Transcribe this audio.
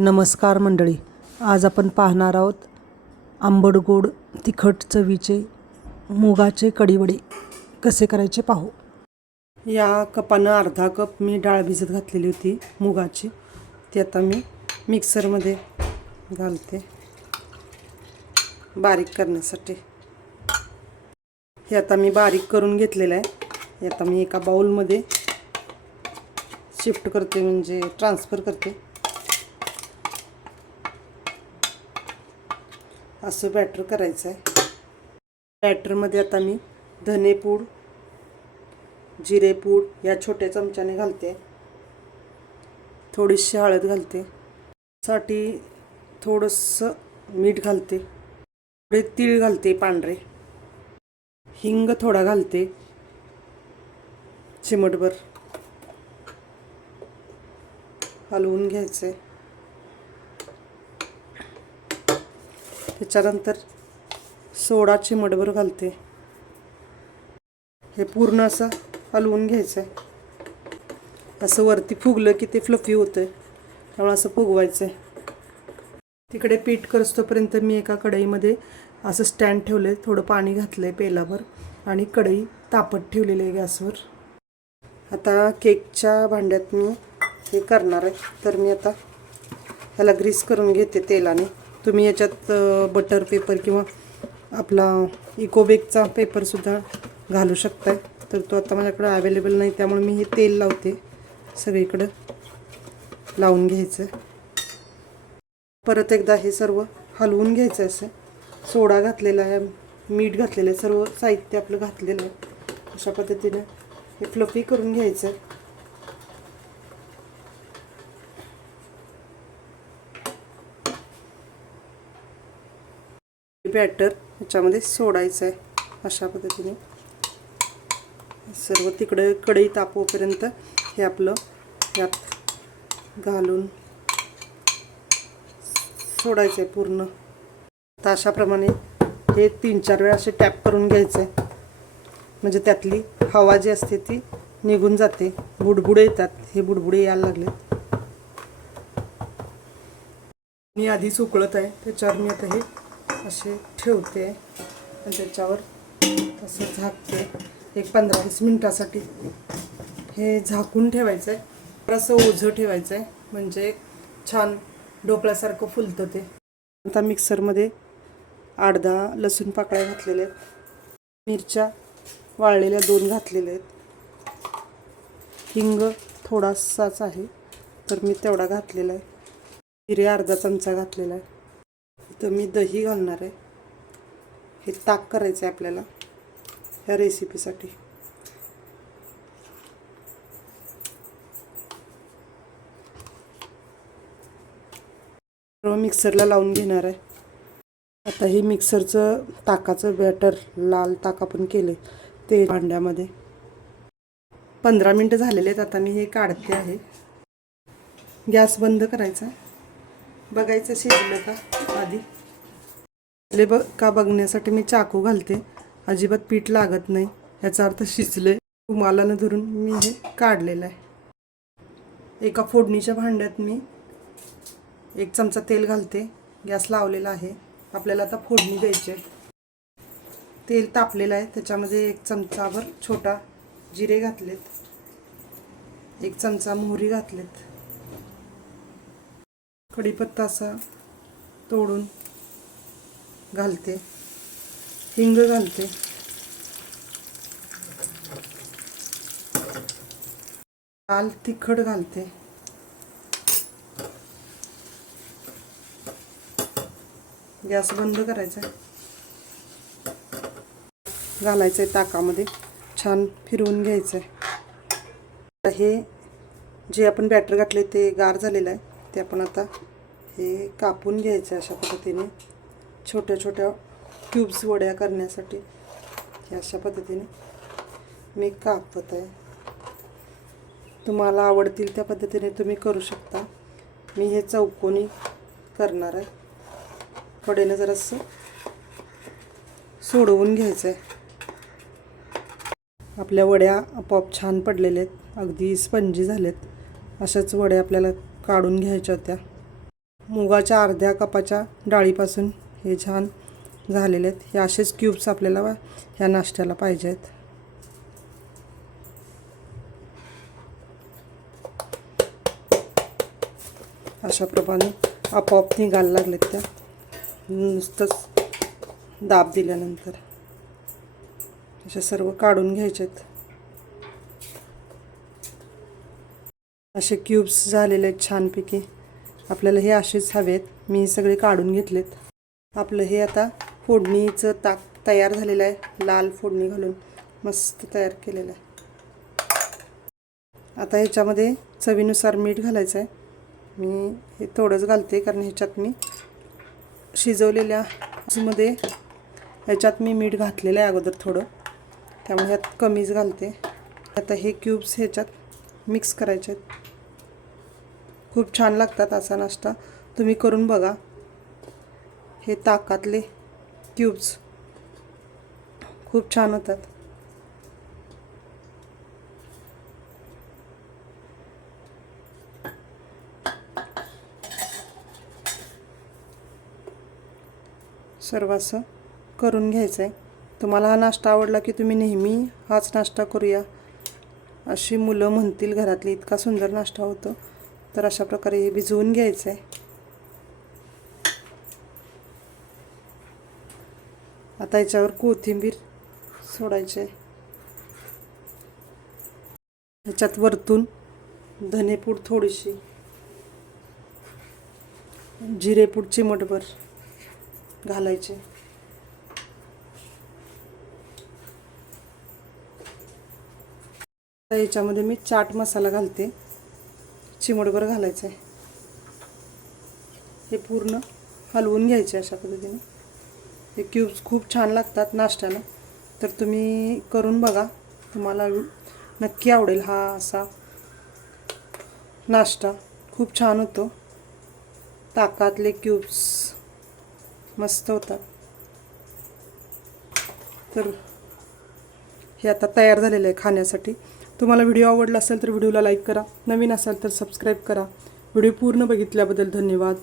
नमस्कार मंडळी आज आपण पाहणार आहोत आंबट गोड तिखट चवीचे मुगाचे कडीवडे. कसे करायचे पाहू. या कपानं अर्धा कप मी डाळ भिजत घातलेली होती मुगाची. ती आता मी मिक्सरमध्ये घालते. बारीक करण्यासाठी. हे आता मी बारीक करून घेतलेलं आहे. हे आता मी एका बाऊलमध्ये शिफ्ट करते म्हणजे ट्रान्सफर करते. असं बॅटर करायचं आहे बॅटरमध्ये आता मी धनेपूड जिरेपूड या छोट्या चमच्याने घालते. थोडीशी हळद घालते. साठी थोडंसं मीठ घालते. थोडे तीळ घालते पांढरे. हिंग थोडा घालते. चिमटभर. हलवून घ्यायचं आहे त्याच्यानंतर सोडा चिमटभर घालते. हे पूर्ण असं हलवून घ्यायचं आहे असं वरती फुगलं की ते फ्लफी होतं त्यामुळे असं फुगवायचं आहे तिकडे पीठ करस्तोपर्यंत मी एका कढईमध्ये असं स्टँड ठेवलं आहे थोडं पाणी घातलं आहे पेलावर आणि कढई तापत ठेवलेली आहे गॅसवर. आता केकच्या भांड्यात मी हे करणार आहे. तर मी आता ह्याला ग्रीस करून घेते तेलाने. तुम्ही याच्यात बटर पेपर किंवा आपला इकोबेकचा पेपरसुद्धा घालू शकताय. तर तो आता माझ्याकडं अवेलेबल नाही त्यामुळे मी हे तेल लावते. सगळीकडं लावून घ्यायचं परत एकदा हे सर्व हलवून घ्यायचं असं. सोडा घातलेला आहे मीठ घातलेलं आहे सर्व साहित्य आपलं घातलेलं आहे. अशा पद्धतीनं हे फ्लफी करून घ्यायचं बॅटर ह्याच्यामध्ये सोडायचं आहे अशा पद्धतीने. सर्व तिकडे कढई तापवपर्यंत हे आपलं यात घालून सोडायचं आहे पूर्ण. तर अशाप्रमाणे हे तीन चार वेळा असे टॅप करून घ्यायचं आहे म्हणजे त्यातली हवा जी असते ती निघून जाते. बुडबुडे येतात. हे बुडबुडे यायला लागले मी आधीच उकळत आहे. त्याच्यावर मी आता हे असे ठेवते. आणि त्याच्यावर असं झाकते. एक पंधरा वीस मिनटासाठी हे झाकून ठेवायचं आहे असं ओझं ठेवायचं आहे म्हणजे छान ढोकळ्यासारखं फुलतं ते. आता मिक्सरमध्ये आठ दहा लसूण पाकळ्या घातलेल्या आहेत. मिरच्या वाळलेल्या दोन घातलेल्या आहेत. हिंग थोडासाच आहे. तर मी तेवढा घातलेला आहे. जिरे अर्धा चमचा घातलेला आहे. इथं मी दही घालणार आहे. हे ताक करायचं आहे आपल्याला ह्या रेसिपीसाठी मिक्सरला लावून घेणार आहे. आता हे मिक्सरचं ताकाचं बॅटर लाल ताक आपण केले ते भांड्यामध्ये. पंधरा मिनटं झालेले आहेत आता मी हे काढते आहे. गॅस बंद करायचा. बघायचं शिजलं का आधी? शिजले ब का बघण्यासाठी मी चाकू घालते? अजिबात पीठ लागत नाही. याचा अर्थ शिजले रुमालानं धरून मी हे काढलेलं आहे. एका फोडणीच्या भांड्यात मी एक चमचा तेल घालते. गॅस लावलेला आहे. आपल्याला आता फोडणी द्यायची आहे. तेल तापलेलं आहे. त्याच्यामध्ये एक चमचाभर छोटा जिरे घातलेत. एक चमचा मोहरी घातलेत. कढीपत्ता असा तोडून घालते हिंग घालते. लाल तिखट घालते. गॅस बंद करायचा. घालायचं आहे ताकामध्ये छान फिरवून घ्यायचं आहे हे जे आपण बॅटर घातले ते गार झालेलं आहे ते आपण आता हे कापून घ्यायचं अशा पद्धतीने. छोट्या छोट्या क्यूब्स वड्या करण्यासाठी हे अशा पद्धतीने मी कापत आहे. तुम्हाला आवडतील त्या पद्धतीने तुम्ही करू शकता. मी हे चौकोनी करणार आहे. कडेनं जरासं सोडवून घ्यायचं आहे आपल्या वड्या आपोआप छान पडलेल्या आहेत. अगदी स्पंजी झालेत. अशाच वड्या आपल्याला काढून घ्यायच्या होत्या. मुगाच्या अर्ध्या कपाच्या डाळीपासून हे छान झालेले आहेत. हे असेच क्यूब्स आपल्याला ह्या नाश्त्याला पाहिजे आहेत. अशा प्रमाणे आपोआप निघायला लागलेत त्या. नुसतंच दाब दिल्यानंतर. अशा सर्व काढून घ्यायचेत असे क्यूब्स झालेले आहेत छानपैकी. आपल्याला हे असेच हवेत. मी सगळे काढून घेतलेत. आपलं हे आता फोडणीचं ताक तयार झालेलं आहे. लाल फोडणी घालून मस्त तयार केलेलं आहे. आता ह्याच्यामध्ये चवीनुसार मीठ घालायचं आहे मी हे थोडंच घालते कारण ह्याच्यात मी शिजवलेल्या मध्ये ह्याच्यात मी मीठ घातलेलं आहे अगोदर थोडं. त्यामुळे ह्यात कमीच घालते. आता हे क्यूब्स ह्याच्यात मिक्स करायचे आहेत खूप छान लागतात असा नाश्ता. तुम्ही करून बघा. हे ताकातले क्यूब्स. खूप छान होतात. सर्व असं करून घ्यायचं आहे तुम्हाला हा नाश्ता आवडला की तुम्ही नेहमी हाच नाश्ता करूया. अशी मुलं म्हणतील घरातली इतका सुंदर नाश्ता होतो. तर अशा प्रकारे हे भिजवून घ्यायचं आहे आता याच्यावर कोथिंबीर सोडायचे ह्याच्यात वरतून धनेपूड थोडीशी जिरेपूड चिमटभर घालायचे. आता याच्यामध्ये मी चाट मसाला घालते. चिमडभर घालायचं आहे हे पूर्ण हलवून घ्यायचे अशा पद्धतीने. हे क्यूब्स खूप छान लागतात नाश्त्याला तर तुम्ही करून बघा तुम्हाला नक्की आवडेल हा असा नाश्ता. खूप छान होतो. ताकातले क्यूब्स मस्त होतात. तर हे आता तयार झालेलं आहे खाण्यासाठी. तुम्हाला व्हिडिओ आवडला असेल तर व्हिडिओला लाईक करा. नवीन असाल तर सबस्क्राईब करा. व्हिडिओ पूर्ण बघितल्याबद्दल धन्यवाद.